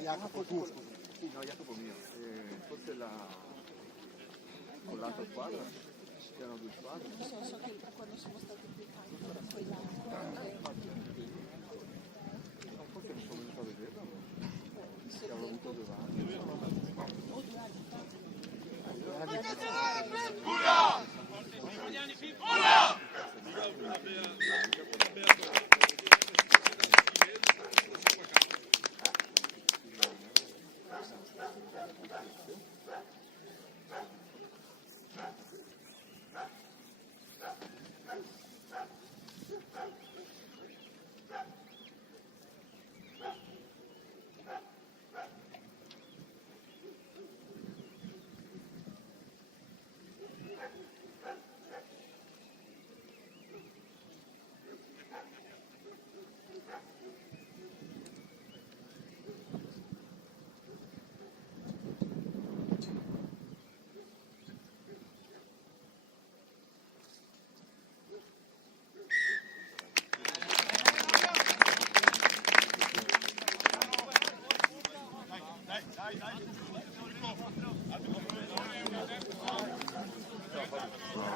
Jacopo tu, scusa. Sì, no, Jacopo mio. Forse con l'altra squadra c'erano due squadre. So che quando siamo stati qui quella... Forse non sono venuto a vederla, che avevo avuto 2 anni. O 2 anni fa.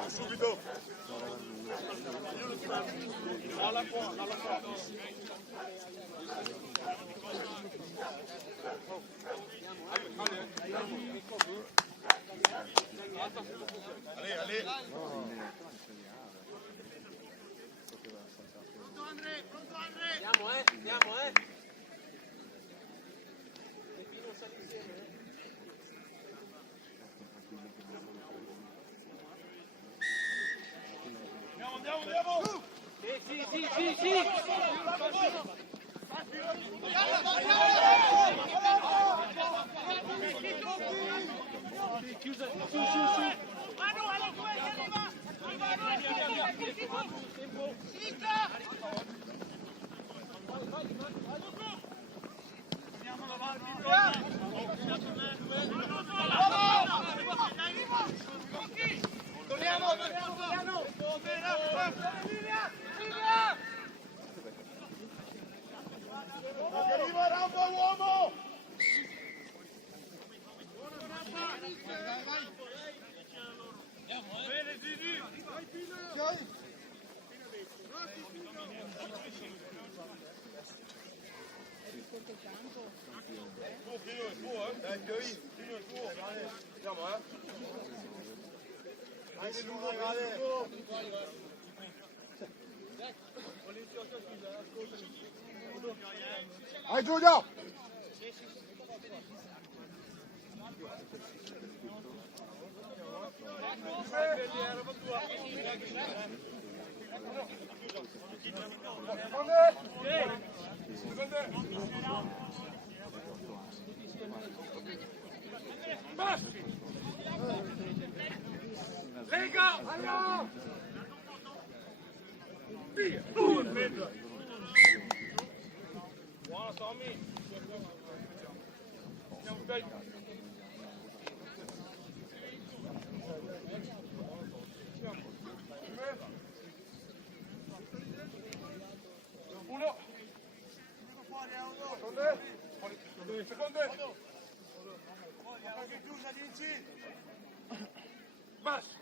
Subito! Dalla qua. Ale. Pronto Andre! Andiamo, Metti non sali insieme, Andiamo! Sì! Chiusa, su! Manu, alla tua, arriva! Andiamo avanti, Torniamo! Arriva Rambo, uomo! Bene, Gigi! Fino è tuo, Dai, fino è tuo, dai. Andiamo, Anche lungo, Vai Giulio! Lega! Via! Buona Tommy! Siamo belli! Uno! Secondo! Anche chiusa 10! Basta!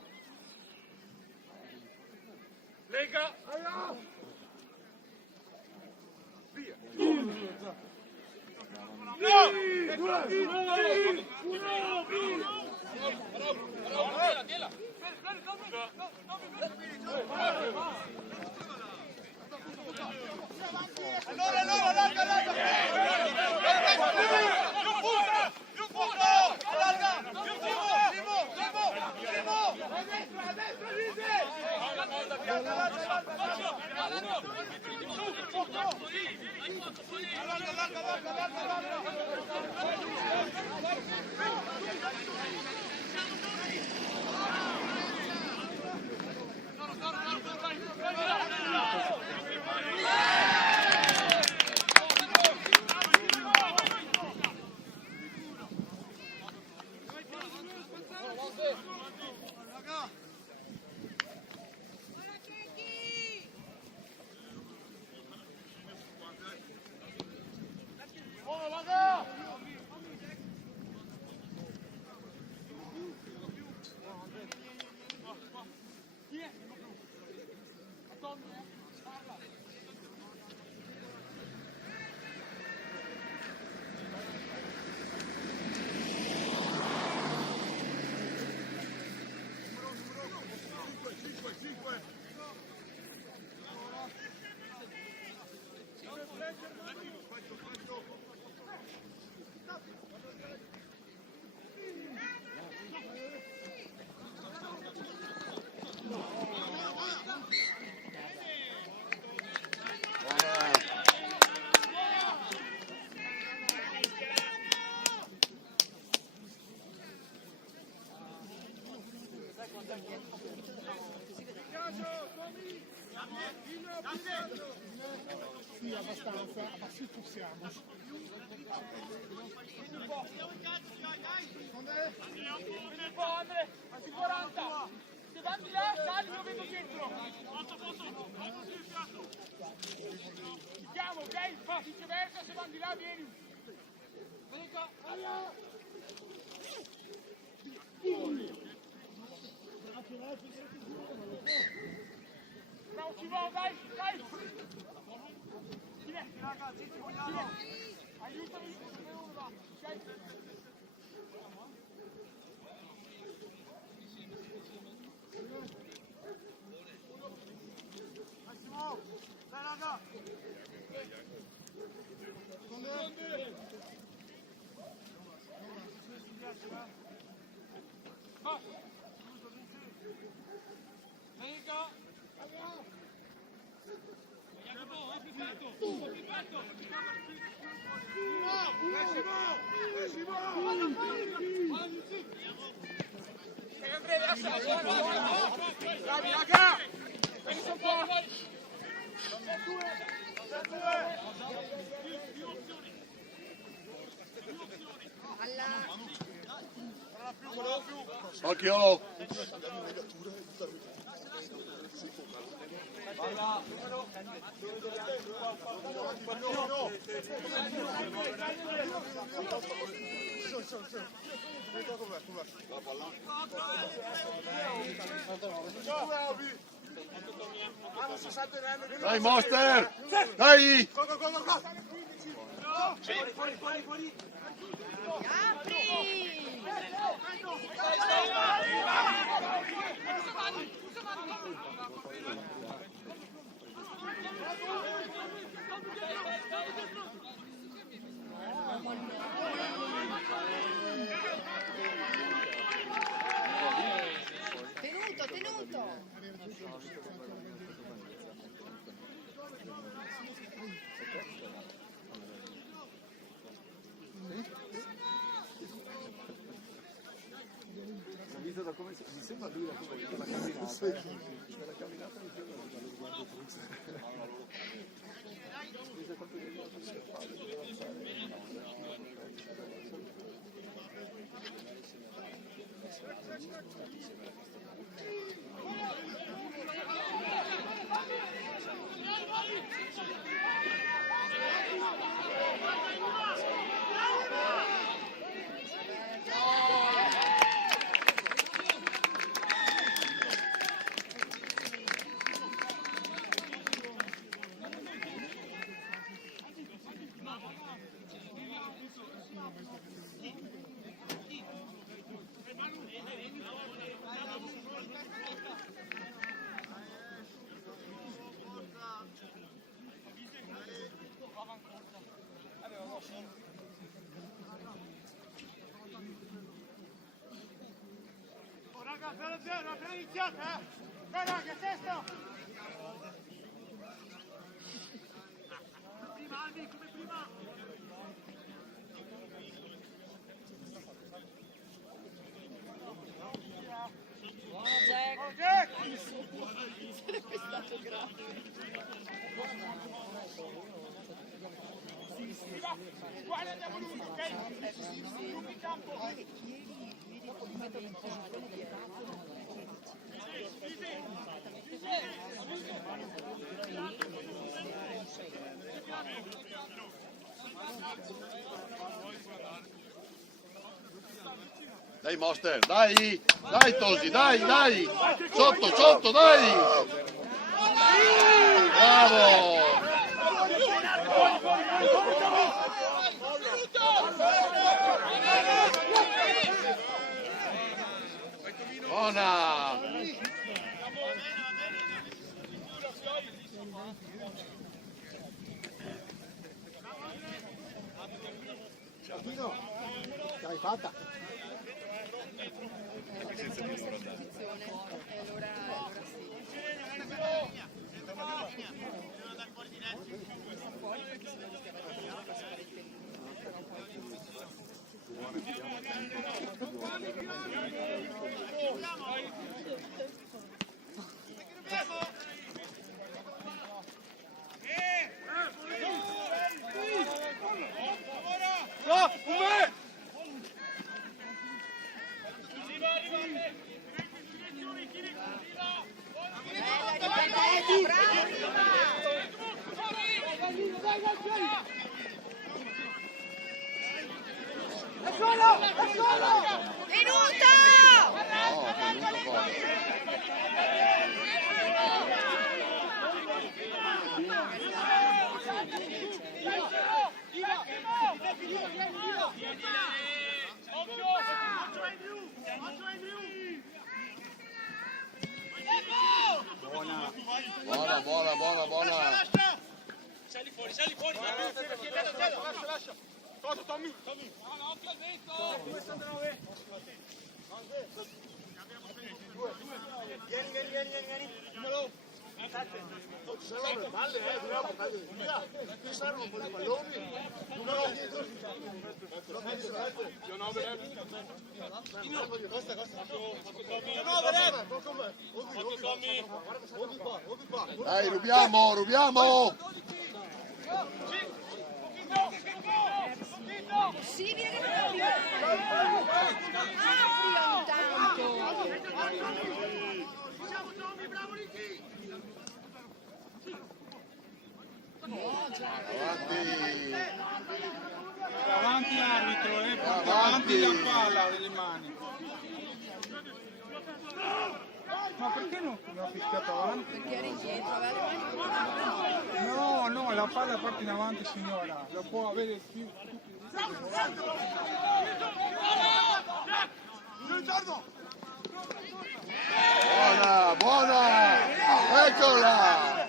Lega! Via! Sì, abbastanza, ma sì, ci siamo. Andre, anzi 40. Se vai di là, sali, io vedo dietro. Chiamo, ok? Fa viceversa, se vanno di là, vieni. Vieni qua. Bravo, ci va, dai, dai. Silenzio, ragazzi, ci vogliamo. Aiutami, dove uno va. Ok? Massimo, dai raga. Venga. Bravi raga! Pensa un po'! Occhiolo! Dai Monster! Dai! Tenuto! Visto da come mi sembra lui la camminata. La camminata mi sembra dallo sguardo triste. Raga, 0-0, appena iniziata, Dai raga, sesto! Prima, Albi, come prima! Buono Jack! Oh, Jack! Sarebbe stato grave. Guarda, andiamo lungo, ok? Lungo in campo! Dai Monster, dai! Dai Tosi, dai, dai! Sotto, sotto, dai! Bravo! Buona! Ce l'hai fatta? Buona, buona, buona, buona. Sali fuori, lascia. Cosa, Tommy? Occhio al vento. Vieni. Non ci saranno le palle, dobbiamo portarle via. Ci saranno un po' di palloni. Dai, rubiamo! Possibile che non apri ogni tanto. Avanti arbitro, Avanti. avanti la palla delle mani. Ma perché non ha fischiato avanti? Perché eri indietro, aveva le mani. No, la palla parte in avanti signora, lo può avere più. Buona! Eccola!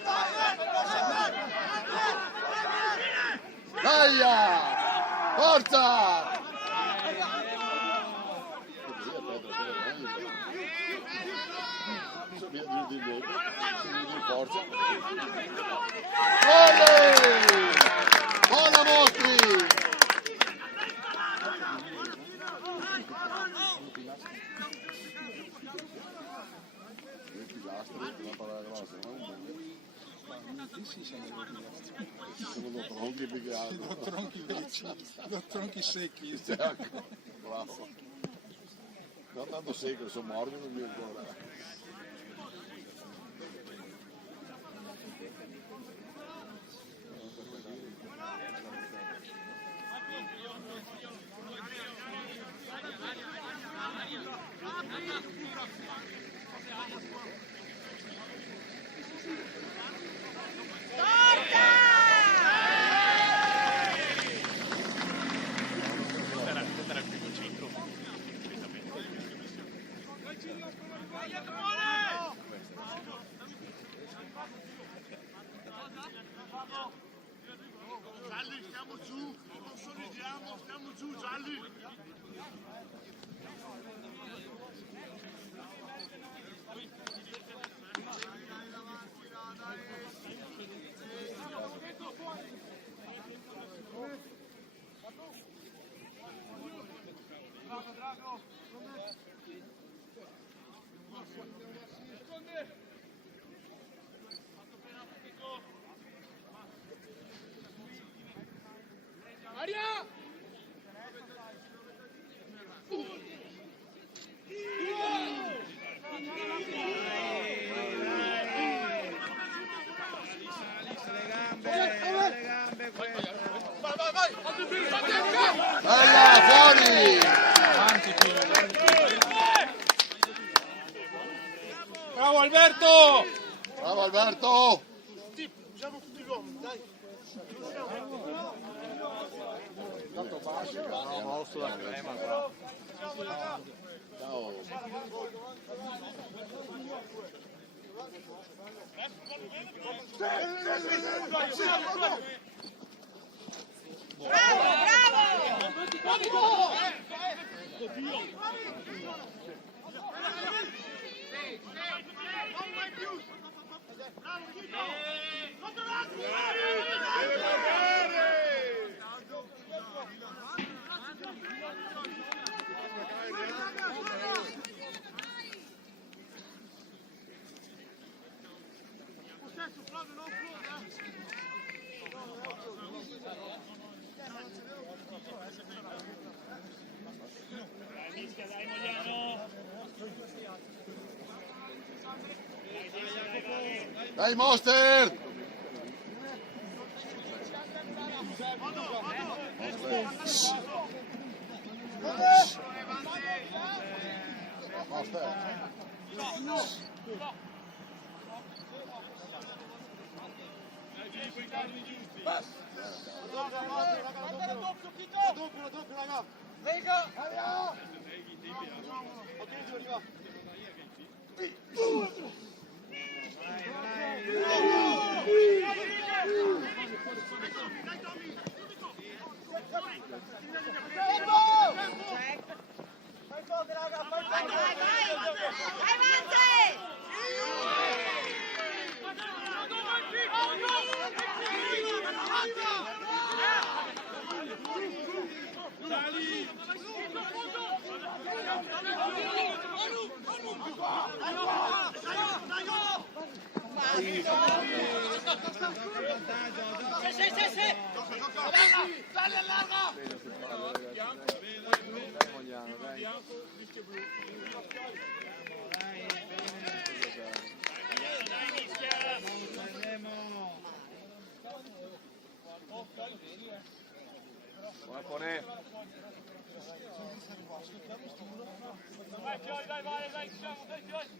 Dai! Forza! Forza! Buona Mostri! Do tronchi vecchi, do tronchi secchi. Bravo. Non tanto secco, sono morbido io ancora. Gialli, stiamo giù, consolidiamo, stiamo giù, Gialli. Bella, fuori! Bravo Alberto! No, mosso la crema qua. Ciao. Bravo, bravo! Dai Monster! Monster! Vai, vai, Mante! Buona Pone. Vai, Fiori, vai, chiudiamo, dai, Fiori.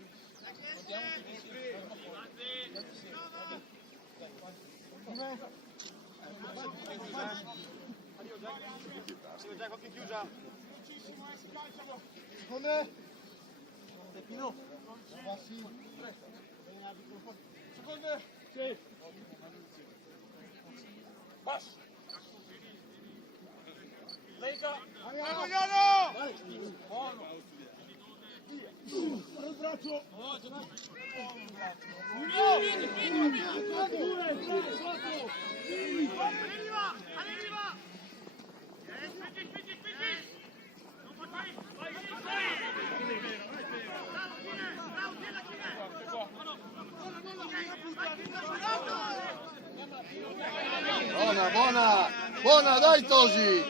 Buona, buona! Buona, dai Tosi!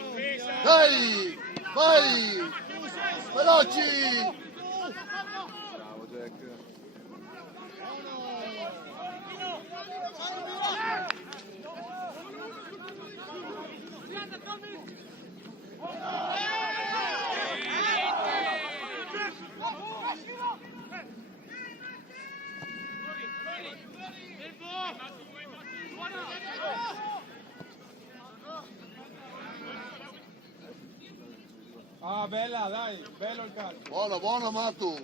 Dai! Vai! Veloci! Bravo Jack. Ah, bella, dai, bello il calcio. Buono, buono Matu!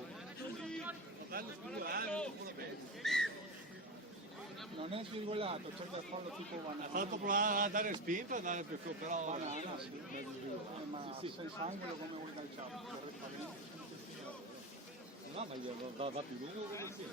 Non è svirgolato, c'è da farlo tipo banana. Ha fatto provare a dare spinta, a dare più però Banana, sì. Ma senza angolo come vuoi calciare? no, ma va più lungo che sì.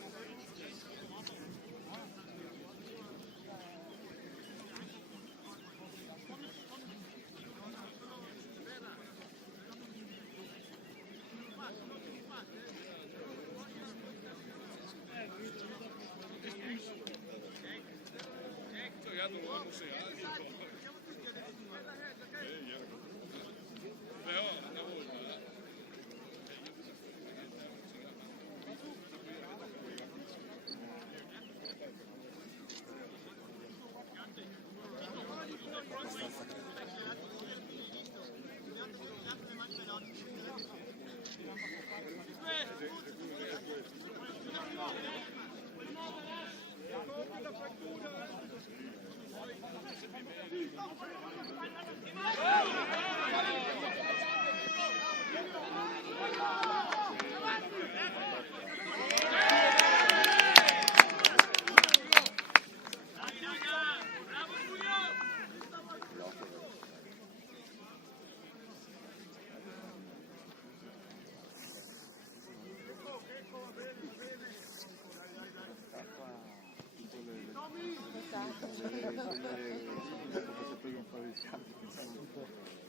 stavo iniziando pensando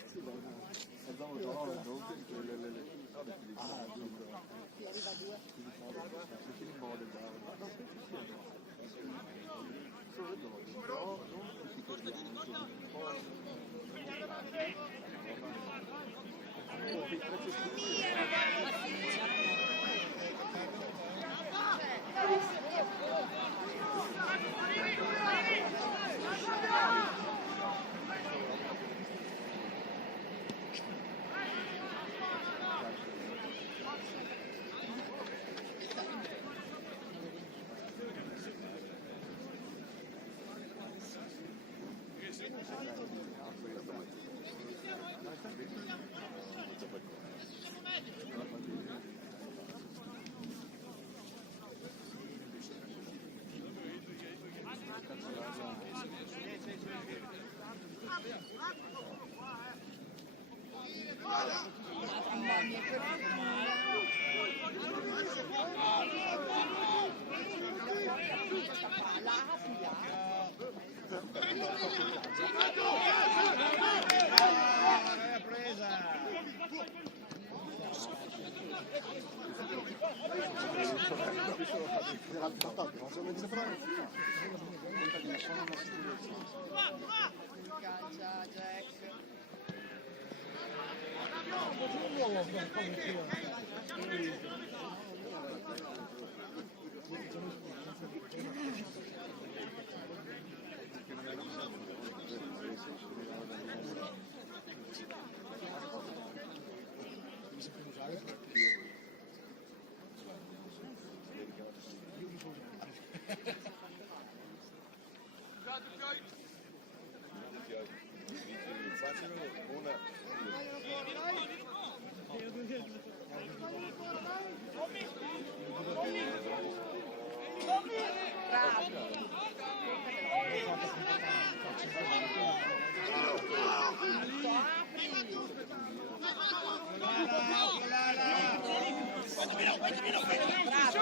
sì, facciamo giocare non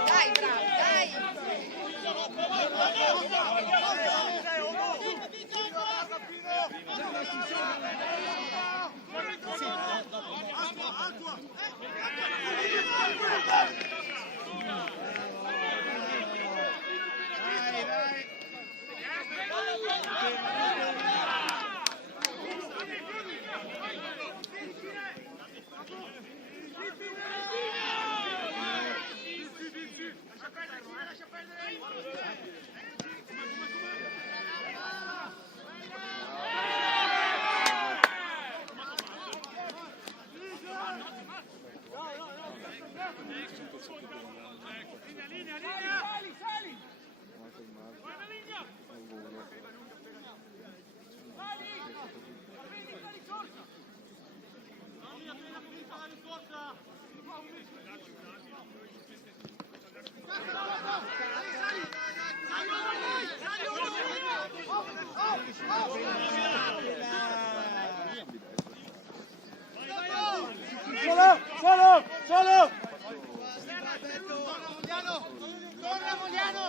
Dai, bravo, dai!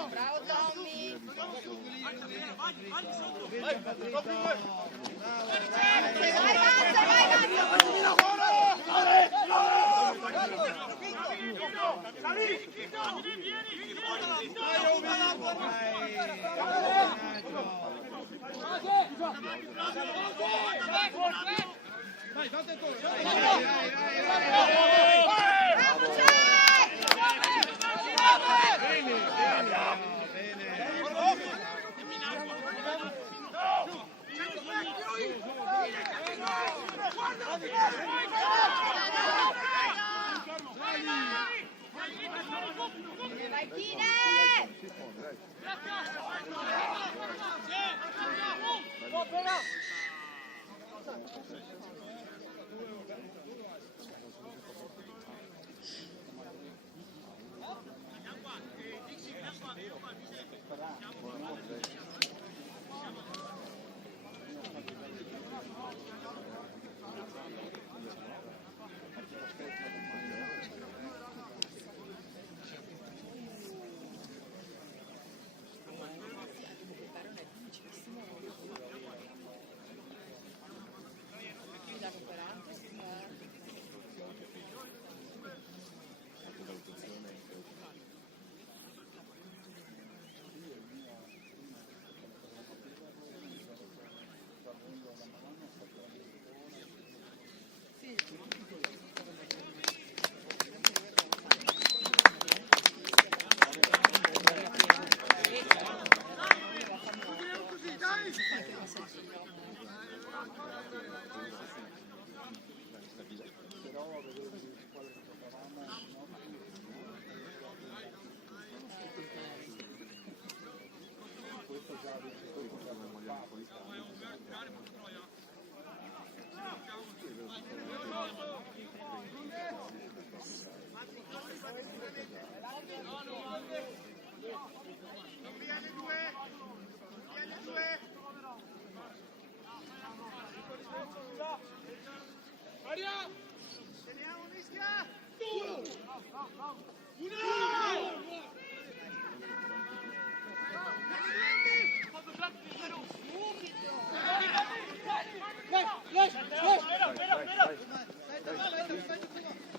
Bravo Tommy!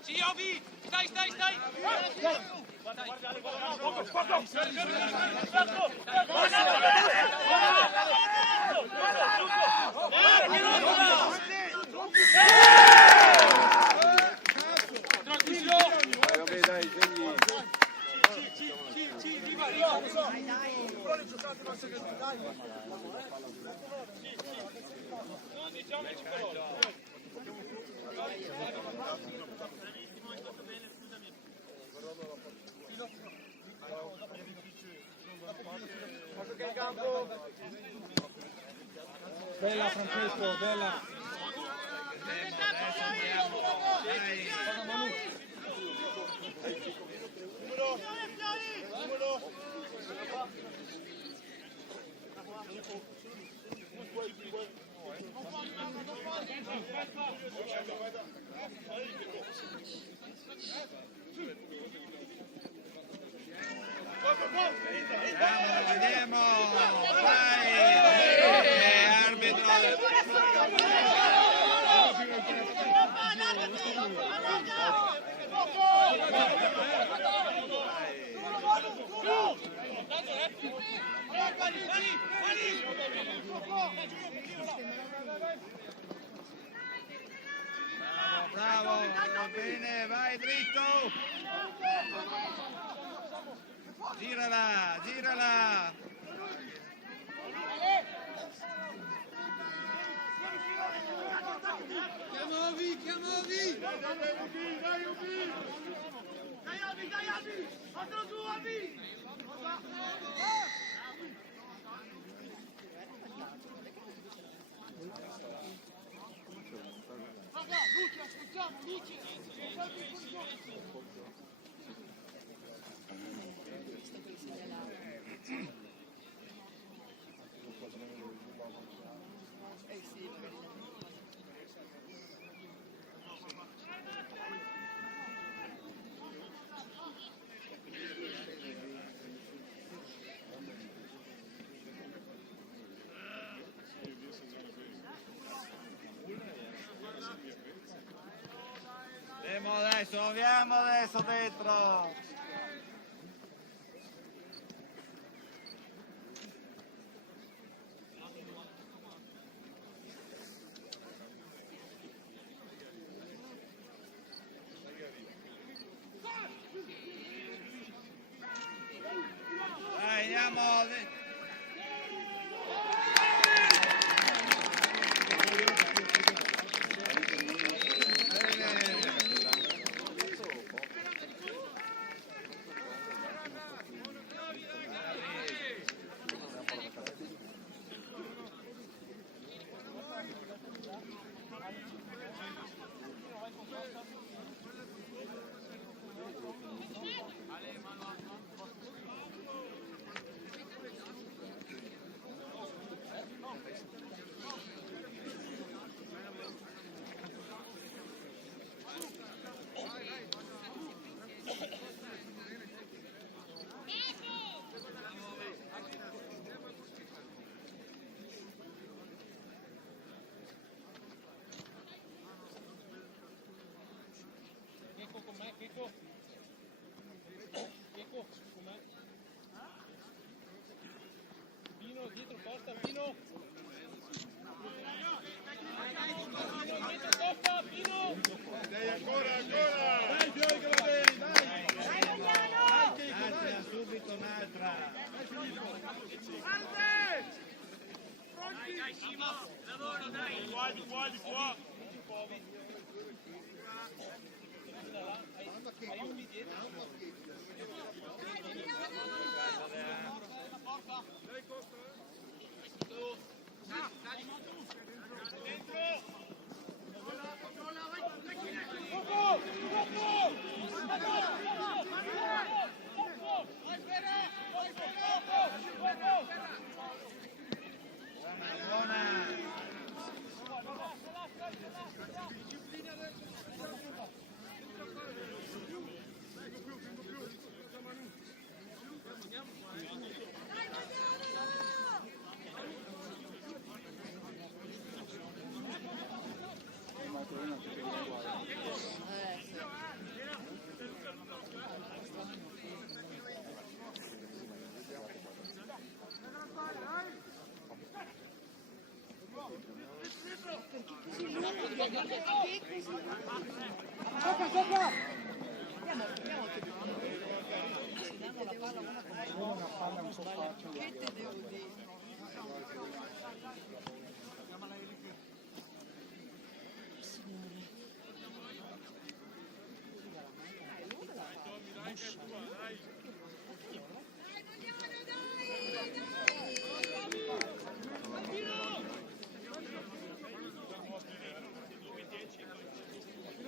Sì, Ovi! Stai! Vabbè dai, svegli. Bella Francesco, bella. Vediamo! Vai! Arbitro! Bravo, va bene, vai dritto! Girala! Chiamavi! Dai, Albi! Fatelo tu, Albi! Luci, aspettiamo, Luci! Andiamo adesso dentro! Dai, andiamo! Checco, com'è? Pino, dietro Costa, Pino! Dietro Costa, Pino! Dai, ancora! Dai, Gio, che va bene, dai! Altra, subito un'altra! Dai, Simo! Lavoro, dai! Di qua! Aiuti dietro!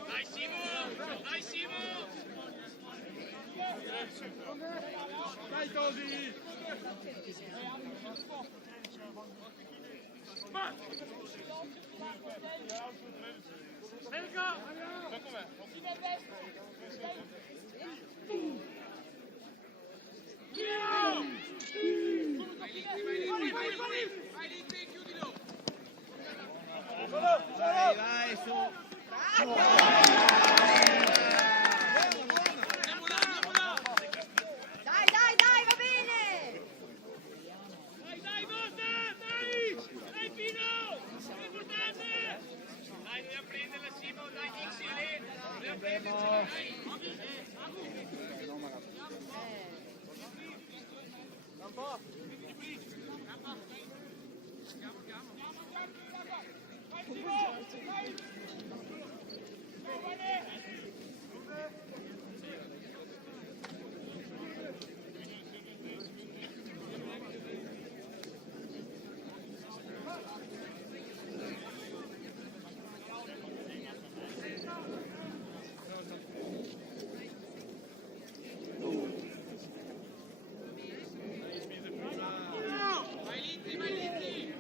Dai Simo! Dai Simo! Dai Tosi! Venga! Vai, vai, su. Dai, dai, dai, va bene! Dai, Mosta! Dai! Dai, Pino! È importante! Dai, dobbiamo prenderla, Simo! Dai, Ixi, lì! Dobbiamo prenderla, dai!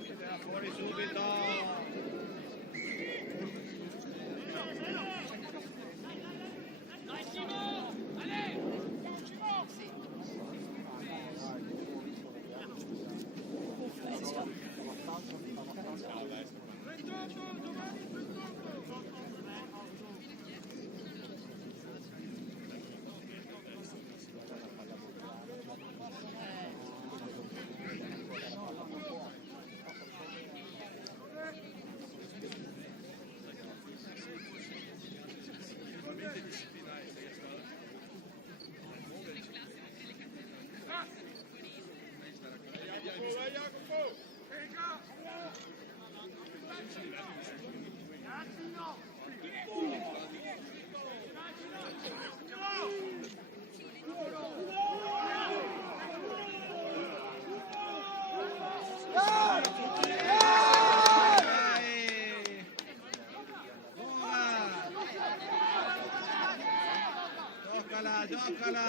Tira fuori subito. Dai, Simo! Ale! Simo! Vai. Buona. Giocala, giocala.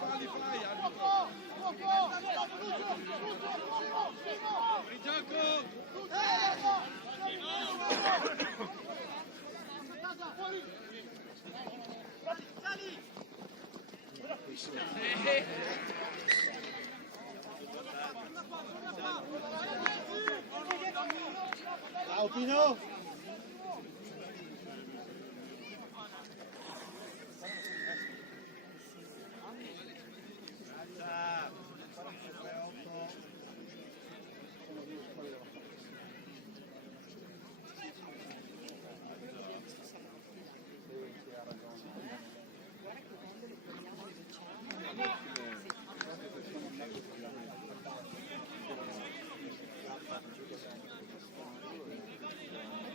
Falli fai, arbitro! Rigioco! Ciao Pino.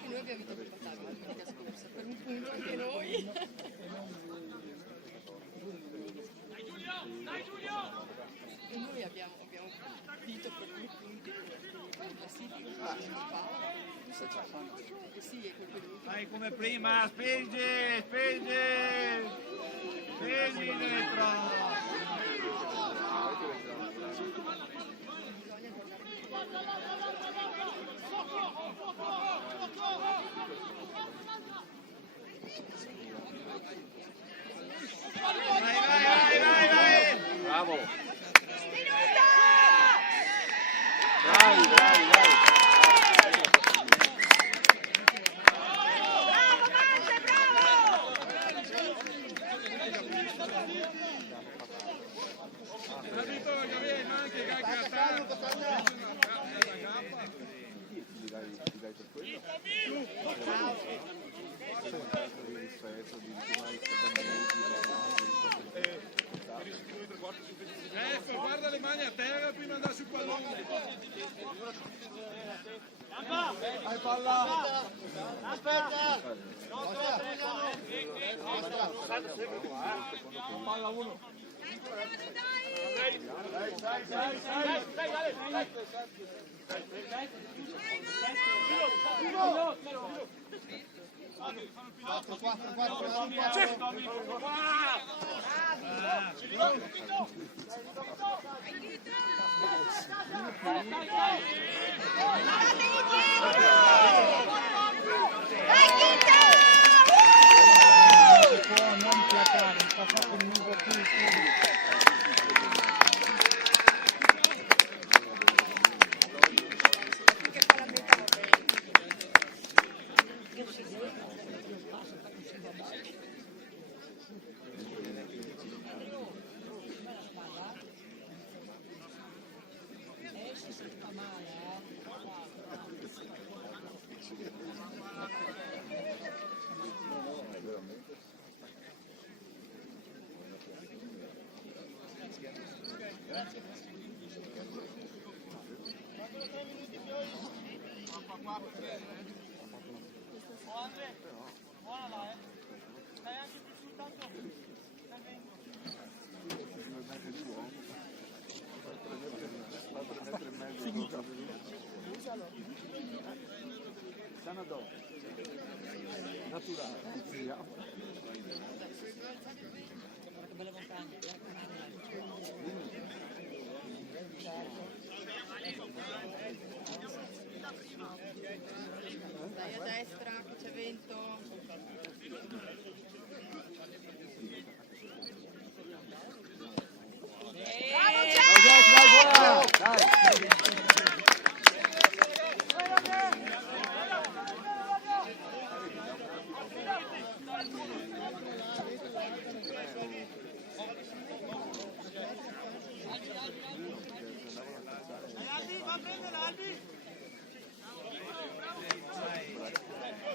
Noi abbiamo vinto per battaglia la domenica scorsa, per un punto anche noi. Dai, Giulio! Dai, Giulio! E noi abbiamo vinto per 2 punti in classifica, in Paola. Sì, è quel periodo. Vai come prima, spingi, spingi. Spingi dentro. Vai, vai, vai, vai, vai. Bravo! Minuto! Dai, dai, dai! Bravo, Mance, bravo! Arbitro, che viene anche che Ti dai per quello? Di rispetto, di mai Guarda le mani a terra prima di andare sul pallone. Hai palla! Aspetta! Palla 1! Non placare, il passato il minuto più. Dai a destra che c'è vento.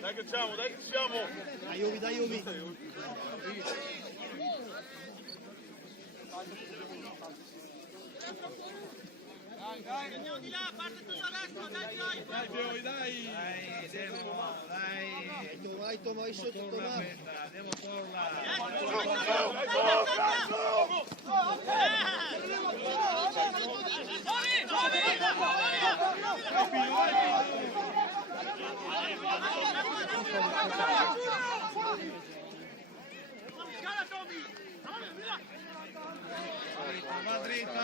Dai che siamo, dai che siamo! Dai Ovi. Di là, parte tutto adesso, dai! Dai Fiori, dai! Dai, Demo, dai! Vai Tomai sotto Tomai. Andiamo fuori là! Va dritta!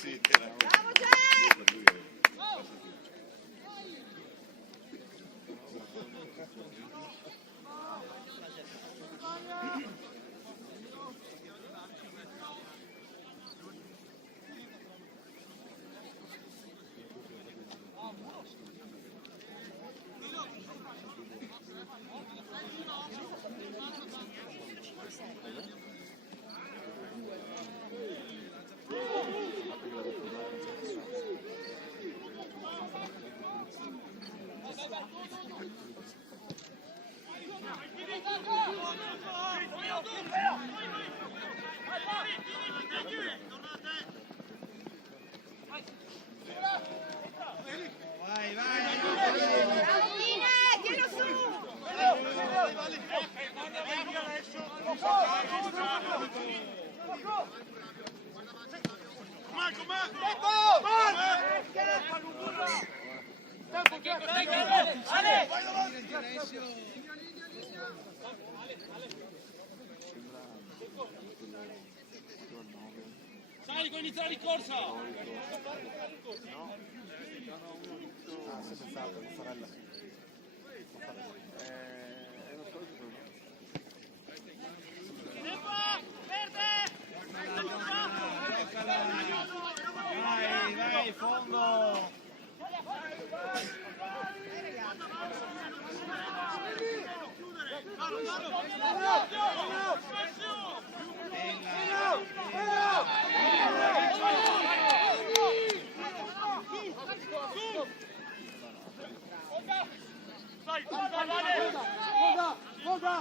Sì, era Vai, vai! Tienilo su! Sali con iniziare di corsa! Vai, vai, fondo! Vai,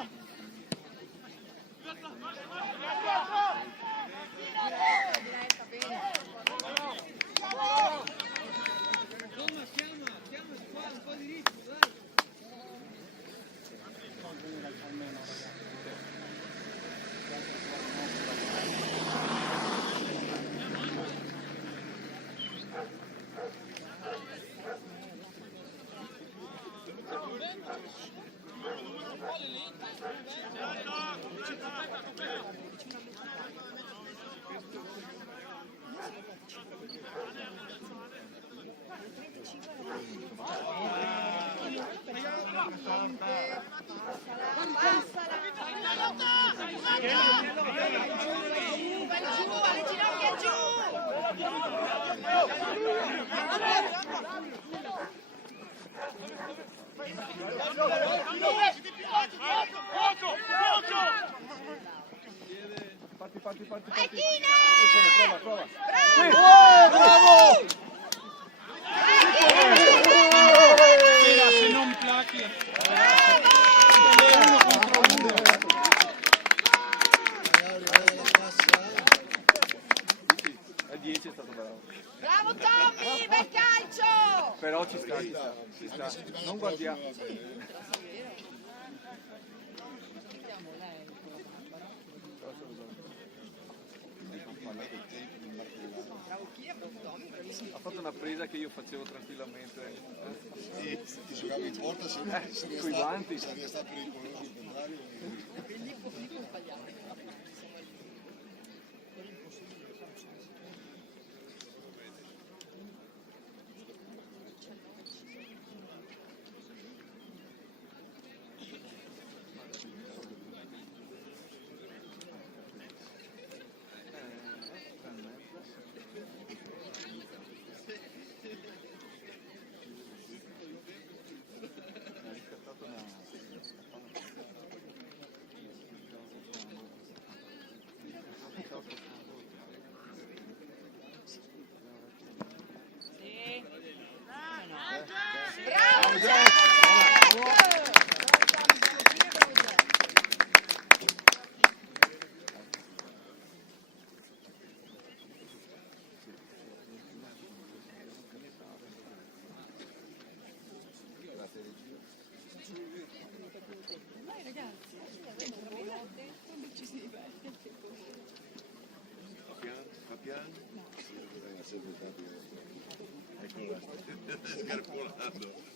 Alle ginocchia giù! Parti. Martina! Prova. Bravo! Mira, se non plachi. A 10 è stato bravo. Bravo Tommy, bel calcio! Però ci sta. Non guardiamo. Bravo chi? Bravo Tommy, bravissimo. Ha fatto una presa che io facevo tranquillamente. E ti giocavo in porta, Coi guanti. sarebbe stato pericoloso il contrario. Lì può sbagliare. Bravo Jack! Dai ragazzi, avevo detto decisiva. Fa piano? Sì, è sempre stato. Ecco là. Scarpolando.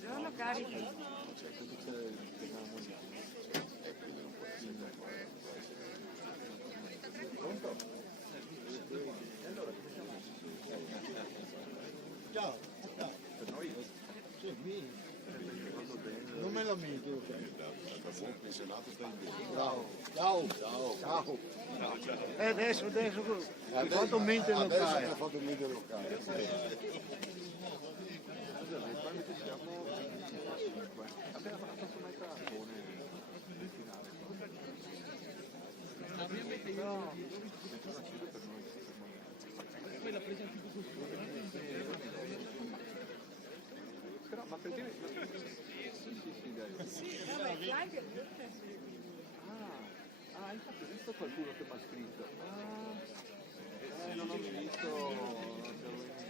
Buongiorno cari. Ciao. Non me lo mito. Sono pensionato, stai bene. Ciao. Adesso hai fatto mente locale. Ha fatto mente locale. Abbiamo fatto una cartone nel finale. No, però ma per dire sì, dai. Ah, infatti ho visto qualcuno che mi ha scritto. Non ho visto, non avevo in memoria.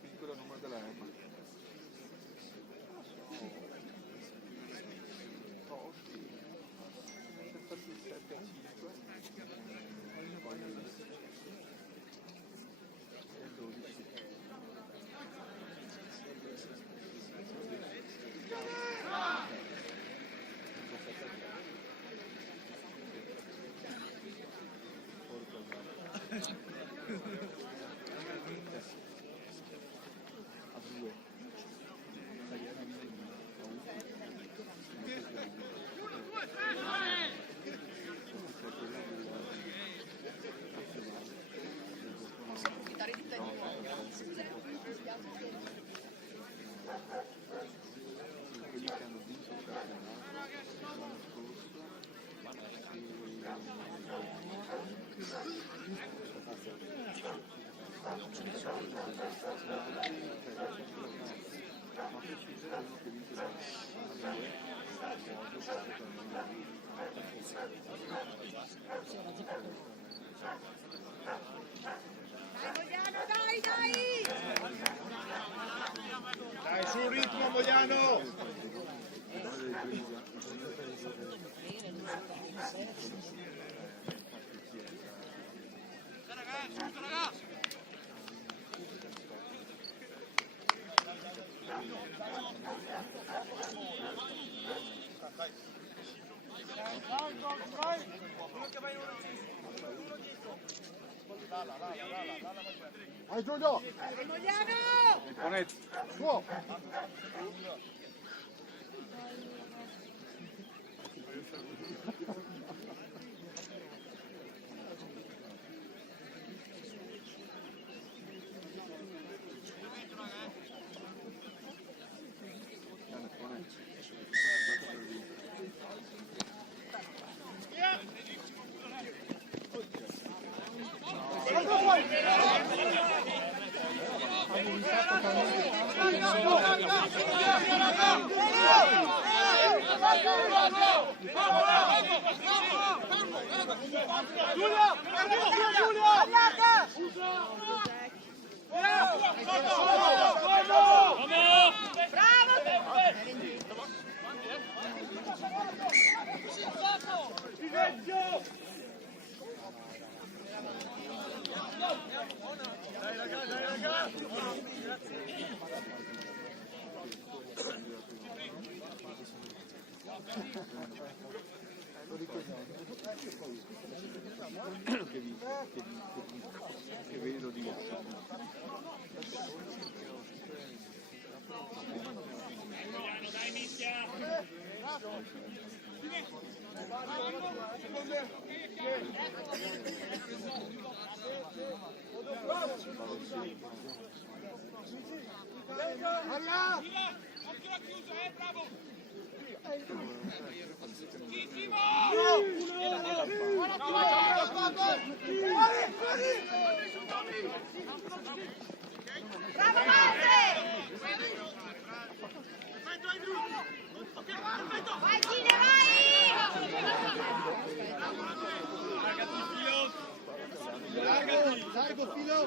Piccolo numero della Emma. Oh, sì. Sono stati 7 a 5. E 12. Capitare di te di nuovo. Quelli che hanno vinto il campionato l'anno scorso Dai, su ritmo, Mogliano! Vai Giulio! Suo! Che vedo di Dai, mischia! Occhio la chiusa, bravo! Bravo Matte! Vai Gine, vai! Largo filo!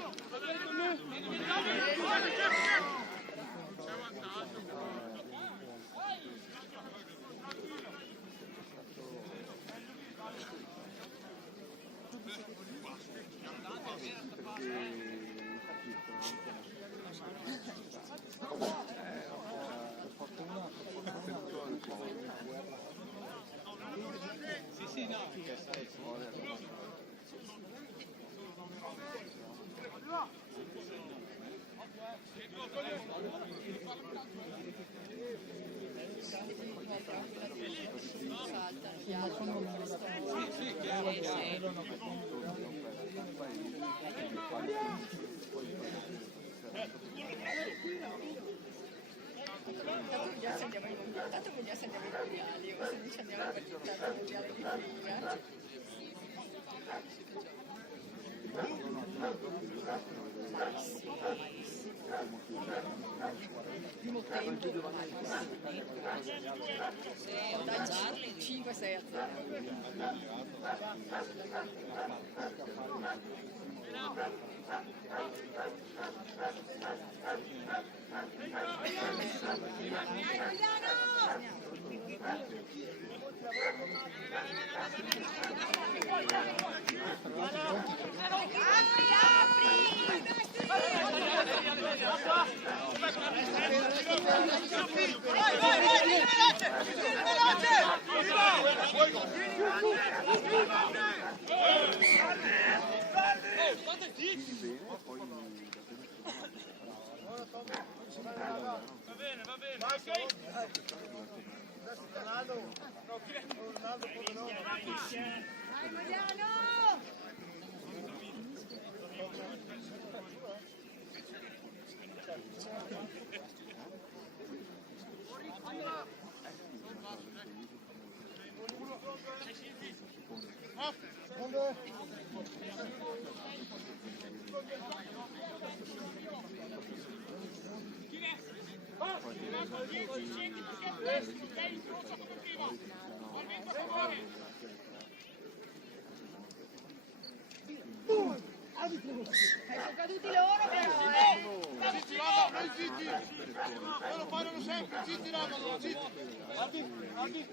Tanto vogliamo andiamo ai mondiali, o se dici andiamo per il mondiale di figlia. Primo tempo, dai 5-6 a Vai Sono caduti loro però, Zitti, raga, noi zitti! Loro parlano sempre, zitti, raga, allora, zitti! Aldi,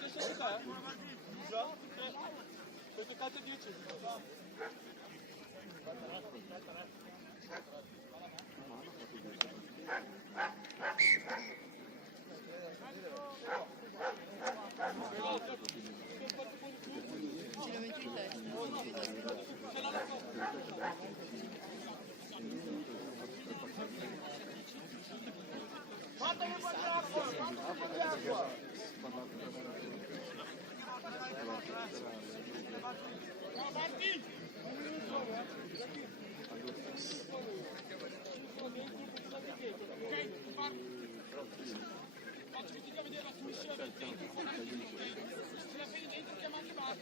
che società è? Già? Perché calcio 10? Gira 20 in testa.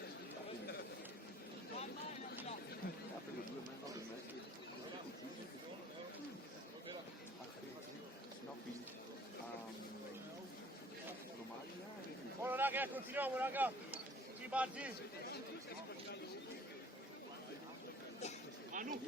Buono raga, continuiamo raga! Tutti batti! Manu!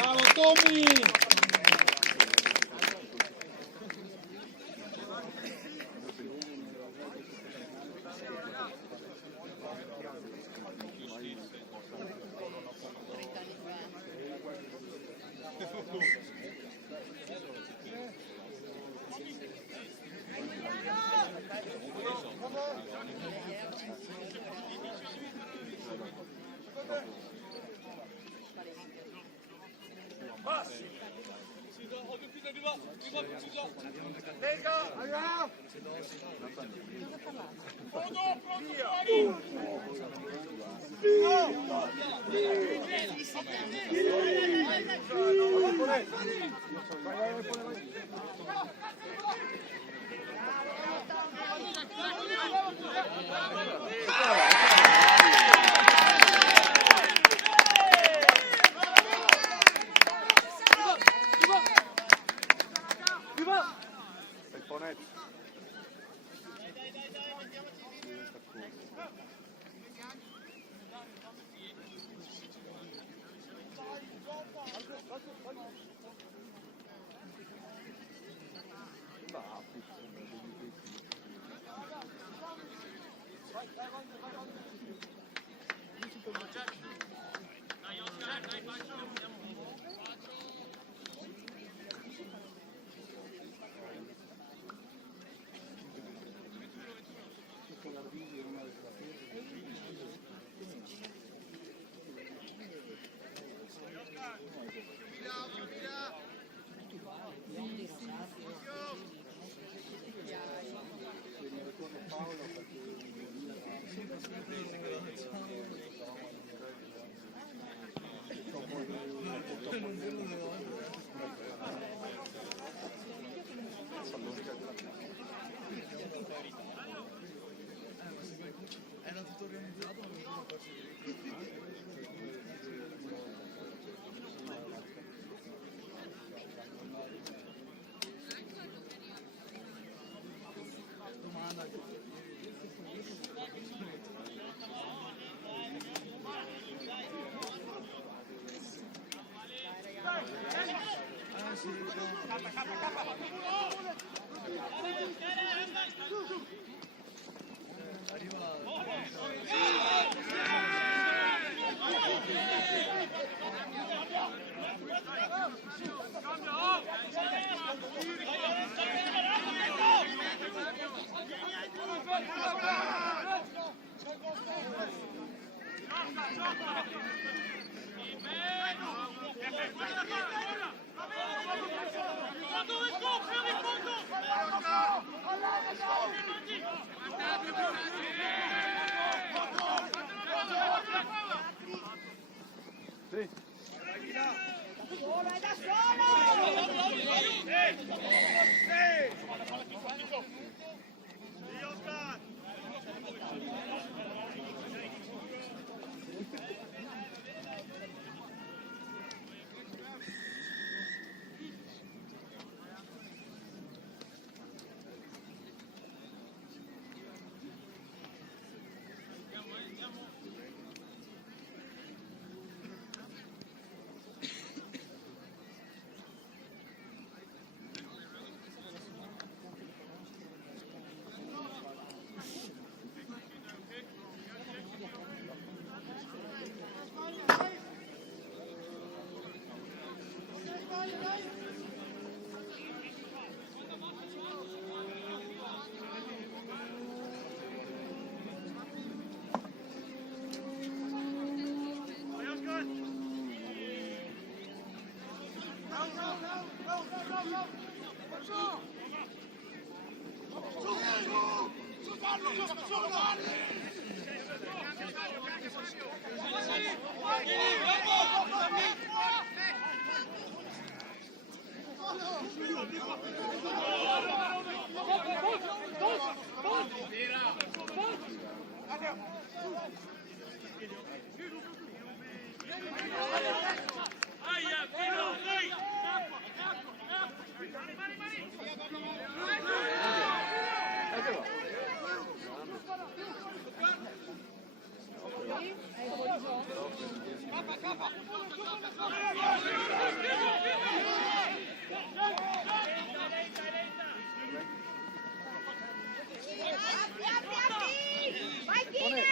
Bravo Tommy! Solo, è da solo! Vai Tigre!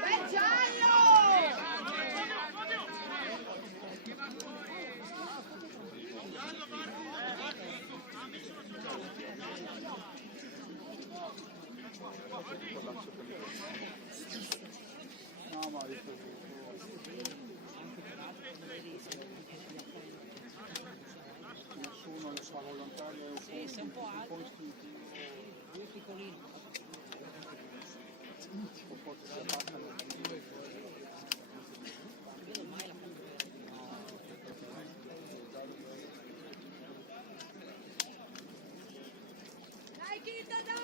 Bel giallo! No, ma visto nessuno lo sa volontario, è un po' istintivo. Lui è piccolino. Un po' si abbassano. Dai Kita, dai!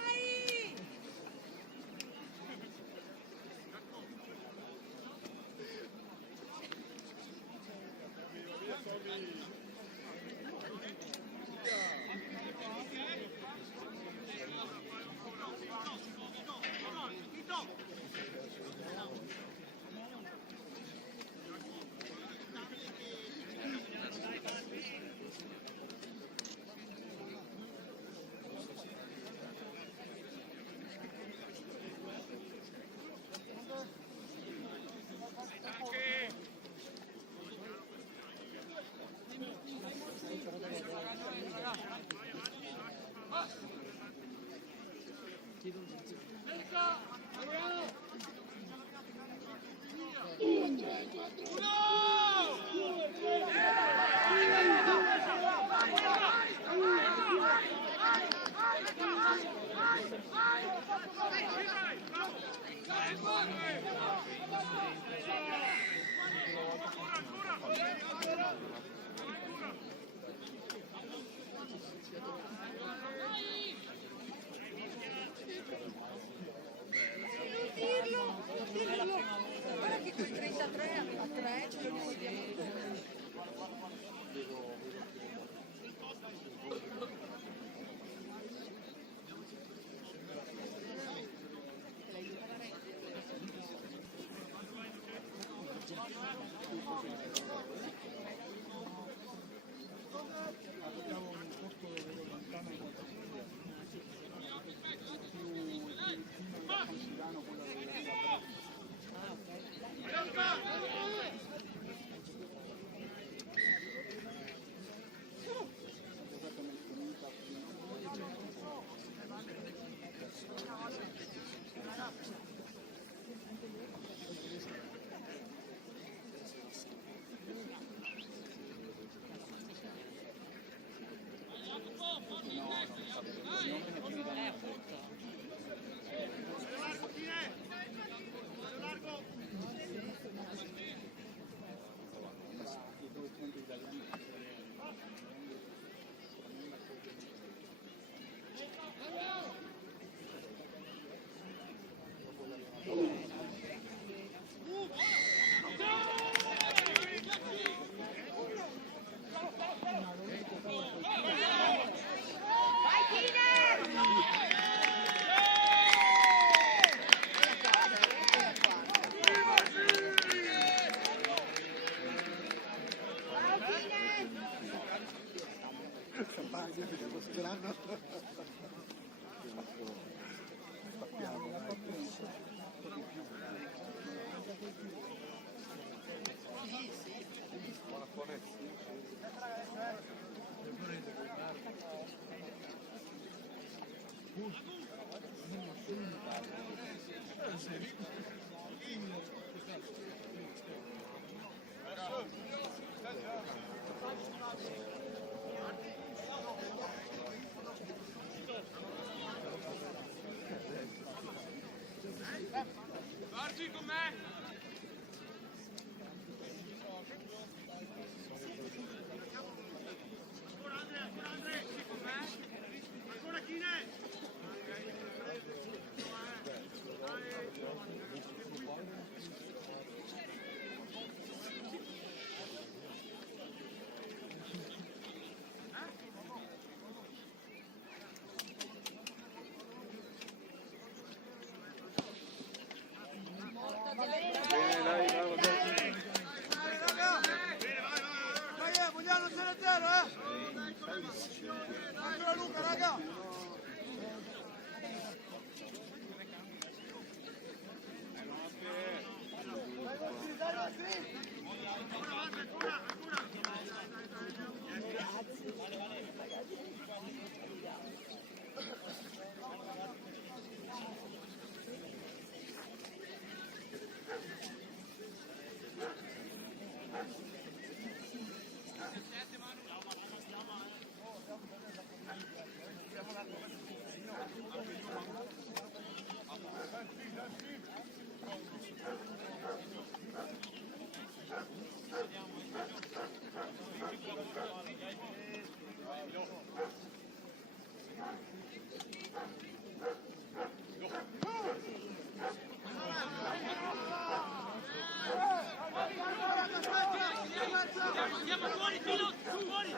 Guarda che quel 33 aveva 3, ce lo ricordiamo tutti. Abbiamo un posto dove Guardi con me! Ancora Andre, sì con me! Ancora Chine! Vogliamo 0-0, Ancora Luca, raga! Andiamo fuori, Pino! Fuori!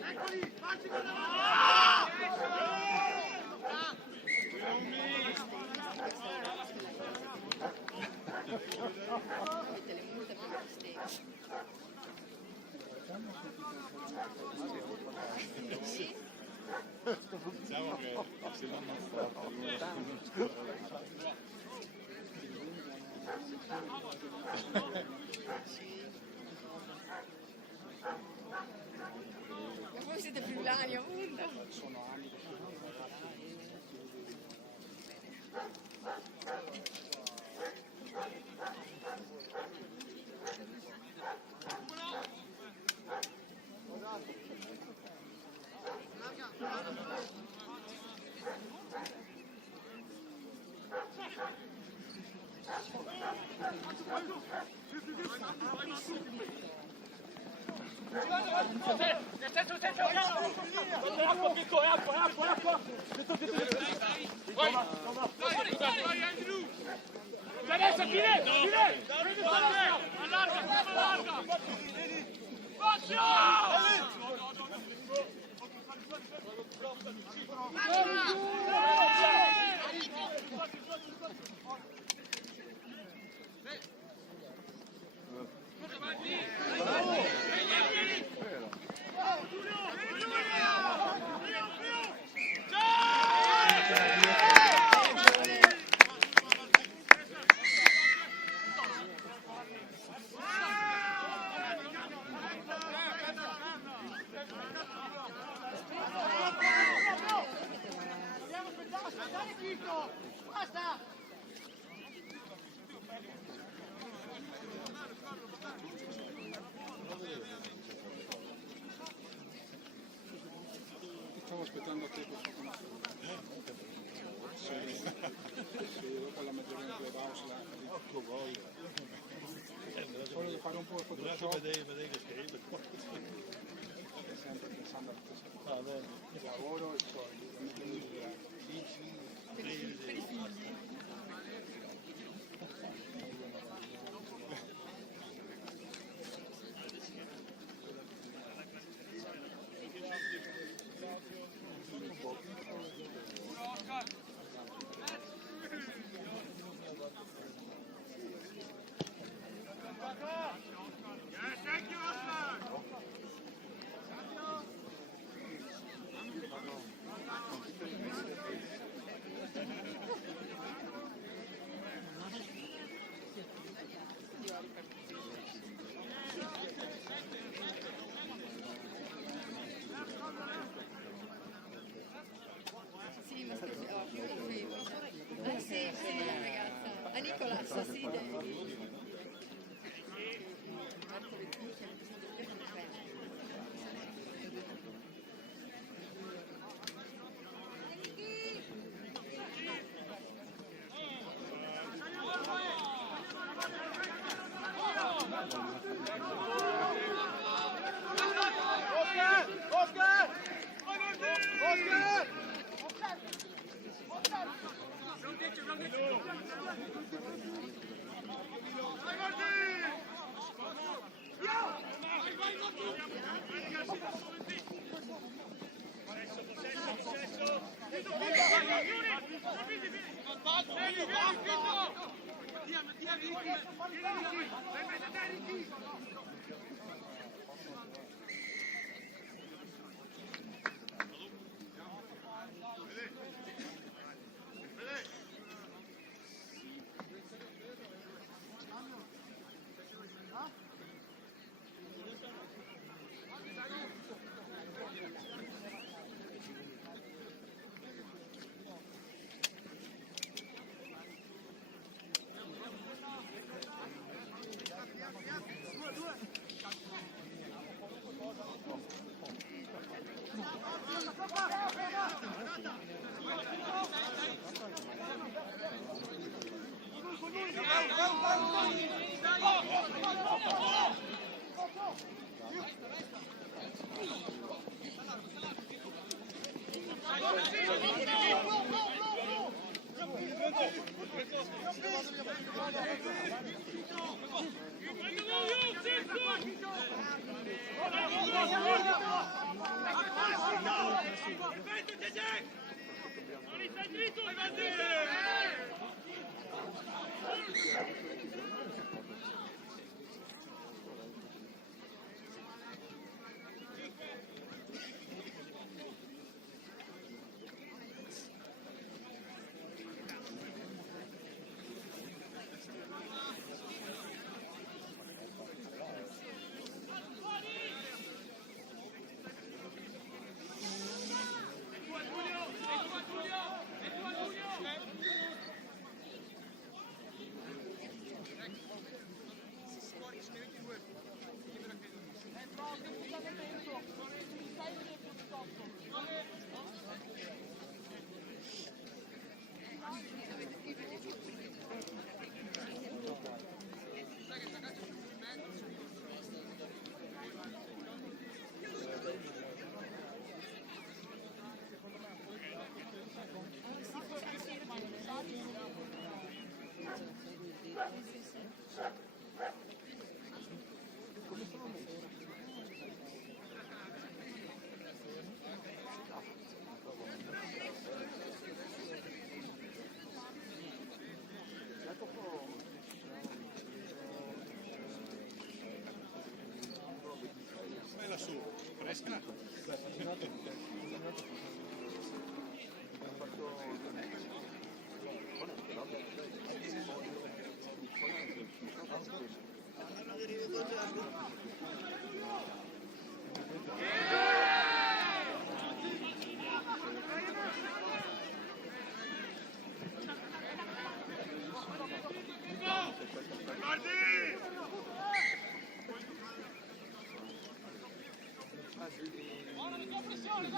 Eccoli! Marci con la Mette le multe per gli stessi. Sì? Diciamo che se non Ma voi siete friulani, appunto. Acqua, Picco, acqua! Vai, Andrew! Adesso, Chine! Allarga! Stavo aspettando a te questo conosco. Sì, dopo la maggiore clubhouse là. Solo da fare un po' il Photoshop. Vedere che scrive. Sempre pensando alla stessa cosa. Il lavoro e i soldi. Per i figli. Sì, ma sì, ragazza. A Nicolas, sì,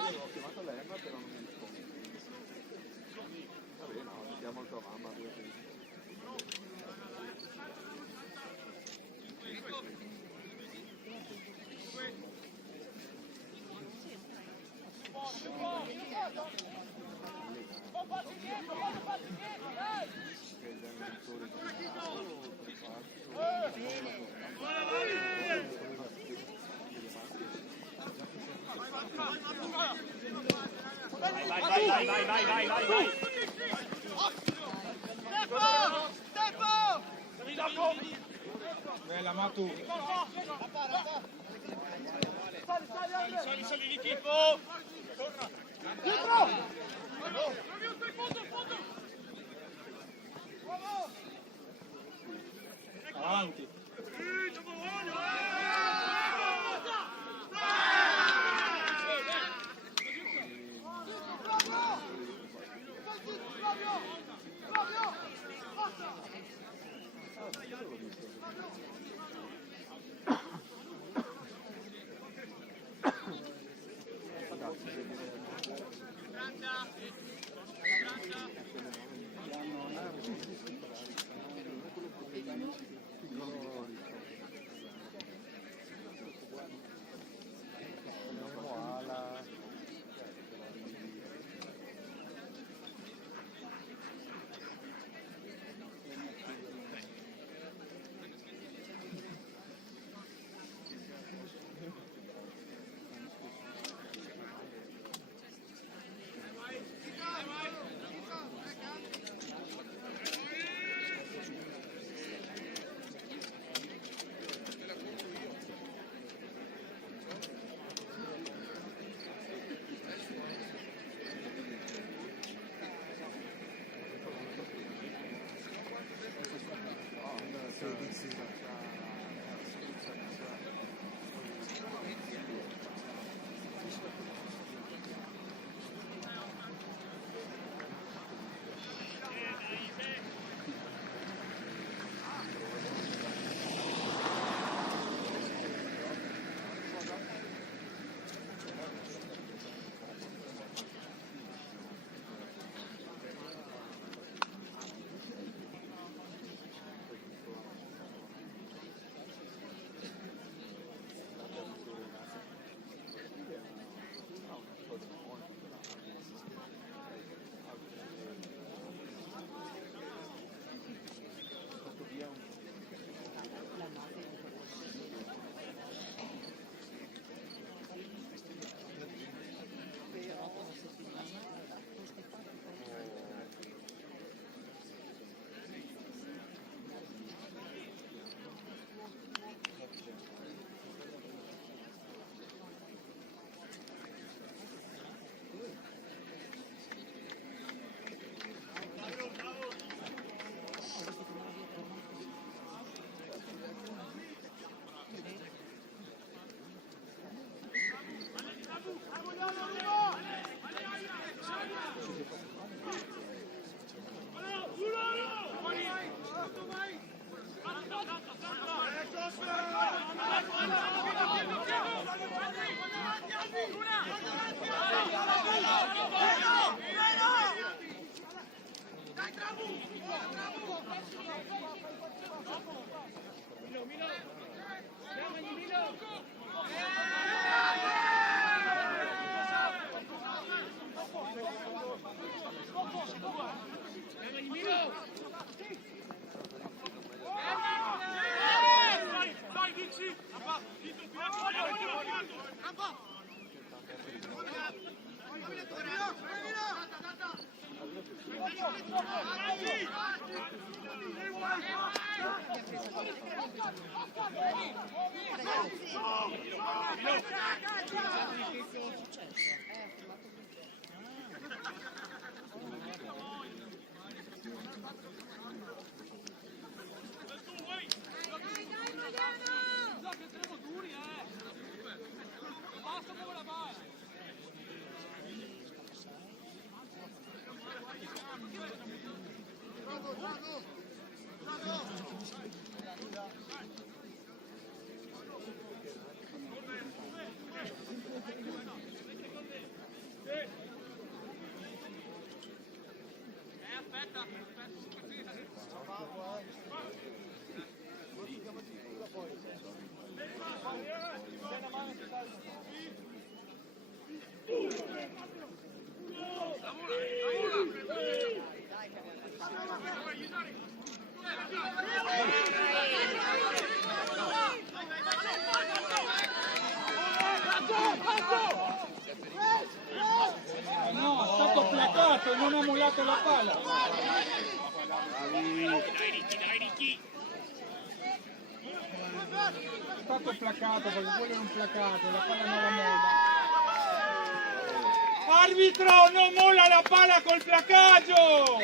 Ho chiamato l'Emma però non mi risponde. Vabbè, no, chiamo il tua mamma. Vai. Bella Matu. Sali di tipo. Dietro! Avanti. No, è stato placato, non ha mollato la palla. È stato placato perché quello non placato, la palla non la molla. Arbitro, non molla la palla col placaggio!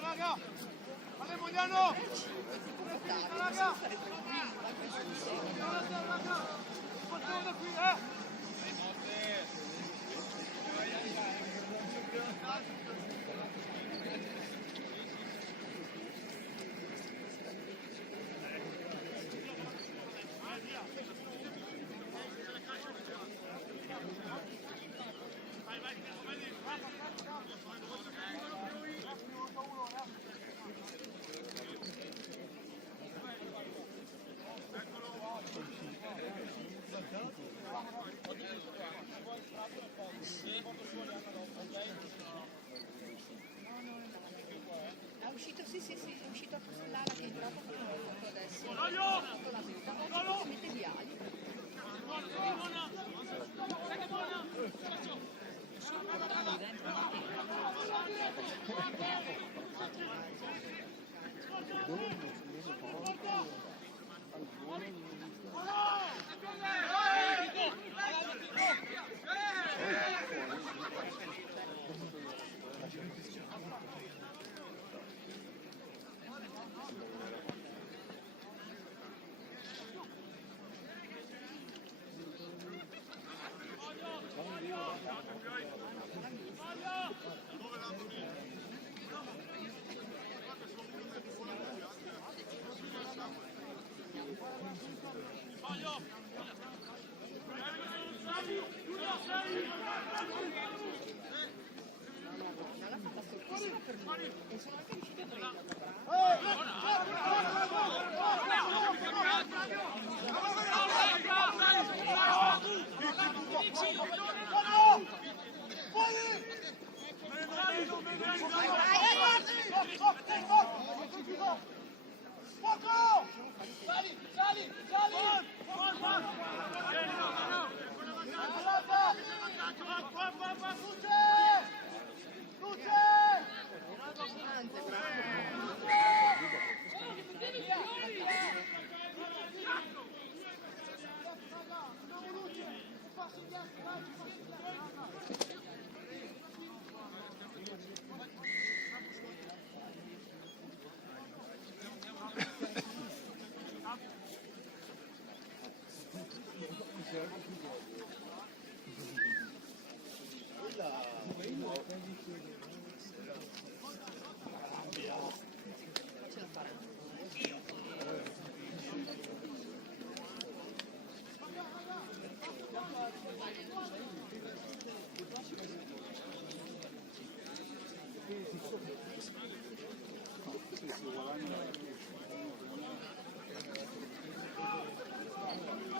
Raga! Vale Mogliano! Raga! Facciamo da qui, È uscito, sì, è uscito l'ala che è entrata adesso. Semplicemente di ali. L'ha fatta stortissima per lui e sono anche riusciti a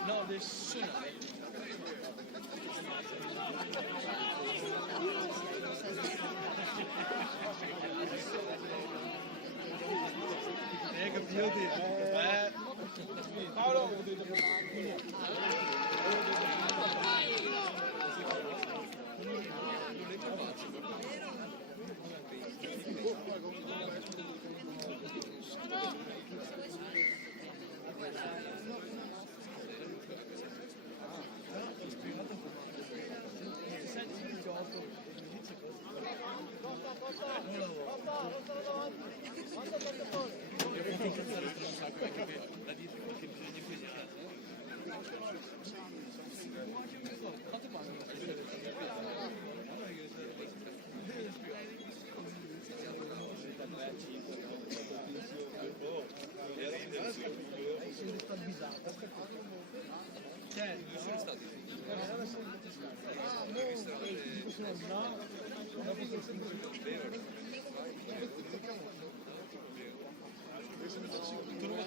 No, nessuno. Paolo,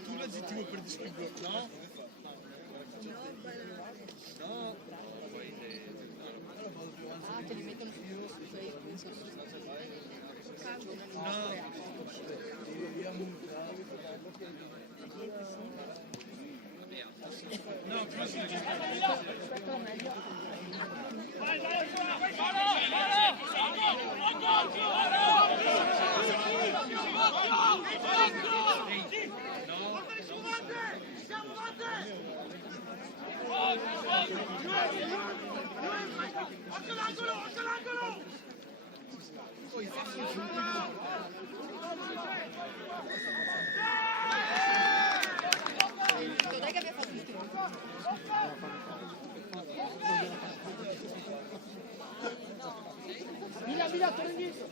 tu l'aggettivo per descriverlo, no? No. Ah, te li mettono su Facebook. No, prossimo. Vai, Dai che abbiamo fatto il tiro. Mira, torna indietro.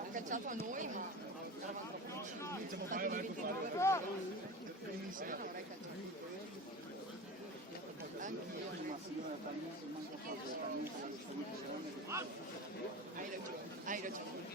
Ha cacciato a noi, ma... Hai ragione.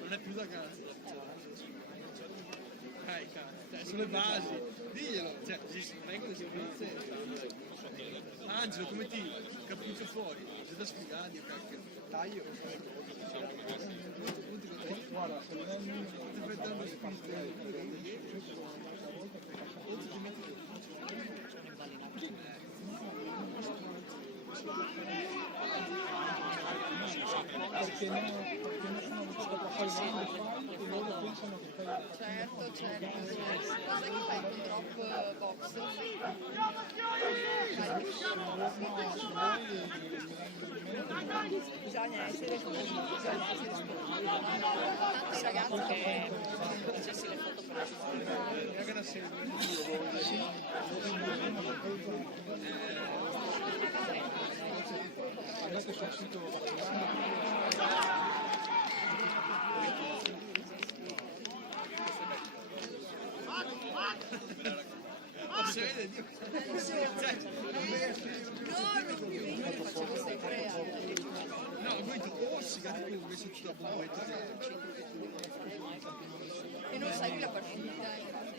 Non è più da cazzo. Sulle basi, diglielo, cioè, si vengono si Angelo, come ti cappuccio fuori? C'è da spiegare, cacchio. Taglio. Guarda, se non è il minimo, ti prendendo le perché non sono riuscito a fare e loro pensano che fai... Certo. Cos'è che fai con drop box? Bisogna essere spontani. Tanto i ragazzi che facessi le foto per la adesso sono sito si vede no, voi tu sigari pure se ti da buono e non sai la partita.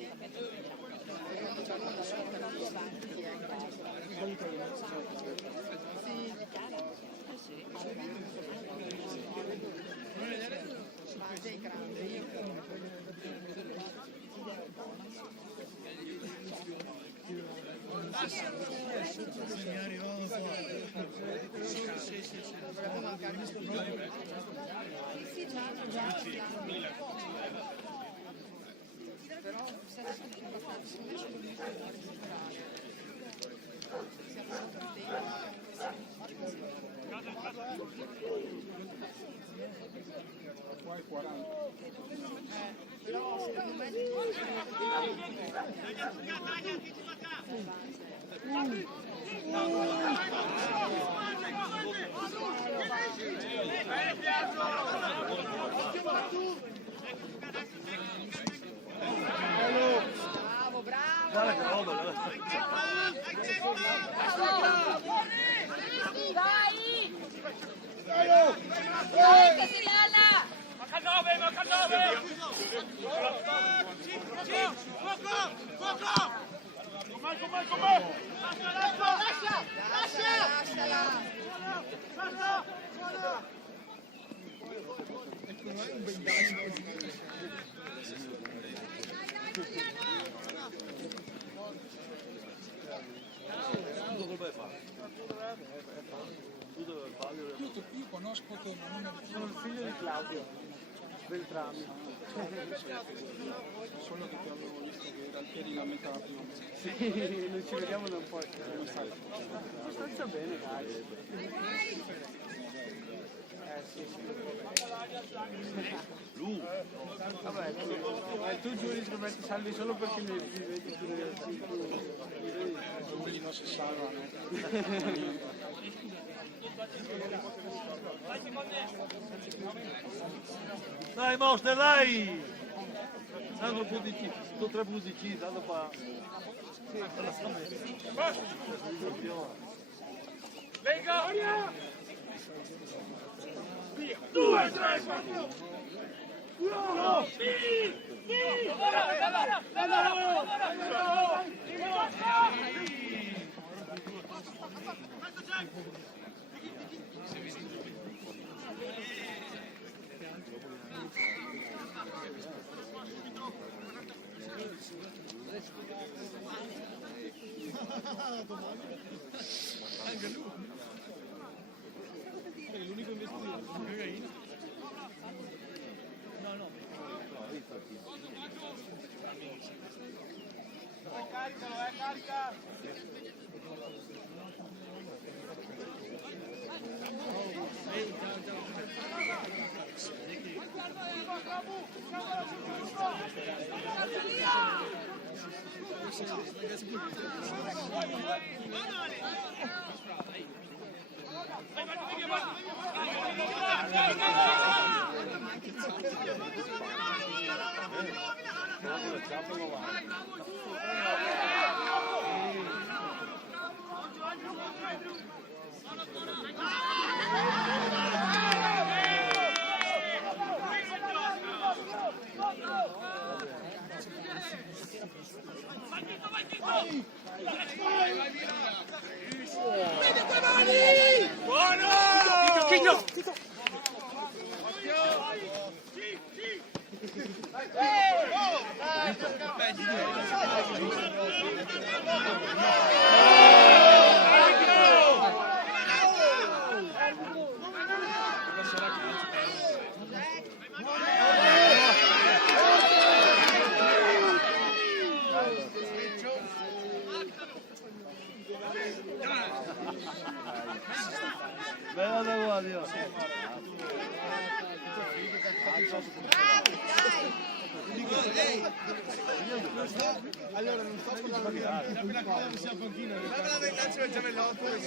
Però siamo tutti abbastanza Qua è 40. però secondo me bravo, bravo. Guarda che roba, Dai, Castigliana! Manca 9, manca 9! Com'è? Lasciala! Io conosco te, ma non Sono il figlio di Claudio Beltrami. solo che ti avevo visto che era al piedi la metà più. Sì, non ci vediamo da un po'. Abbastanza bene, dai. Sì. Vabbè, tu giuri che metti salvi solo perché mi vedi Quelli non si salvano. Dai Monster, dai! Danno positivo, sto 3 positivi, danno qua. Venga! 2, 3, 4! 1! Sì! L'unico investito. Carica! Bella da guardia. Allora non sto con la appena qua non siamo panchina. Guarda del calcio del giavellotto e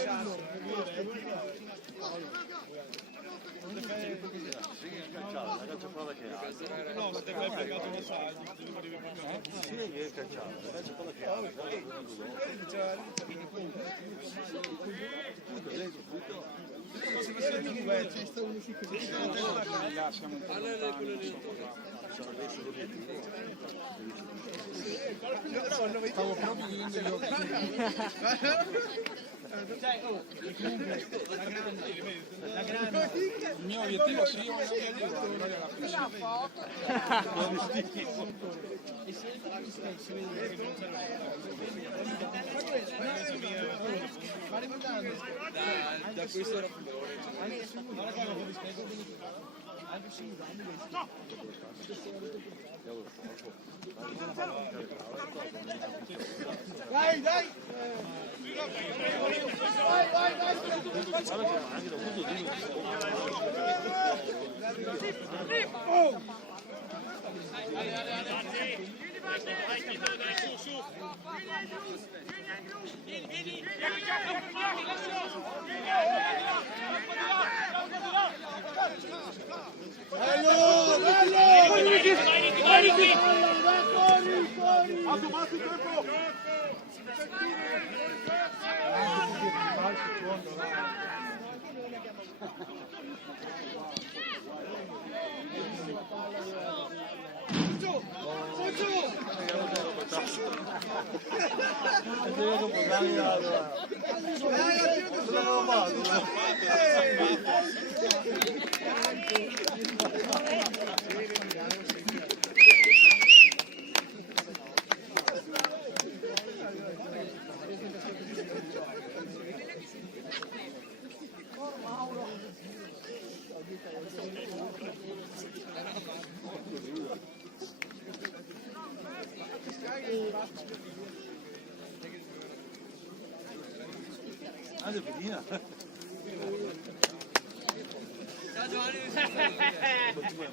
La calciapada che ha. no, se te l'hai pregato lo sai, Sì, è calciata, la calciapada che ha. Siamo Stavo proprio chiudendo gli occhi. La grande. Il mio obiettivo sì, io voglio arrivare alla fine. Ma ricordando Da questo era più dai, dai! Vai! Ah, Giovanni. Ciao Giovanni.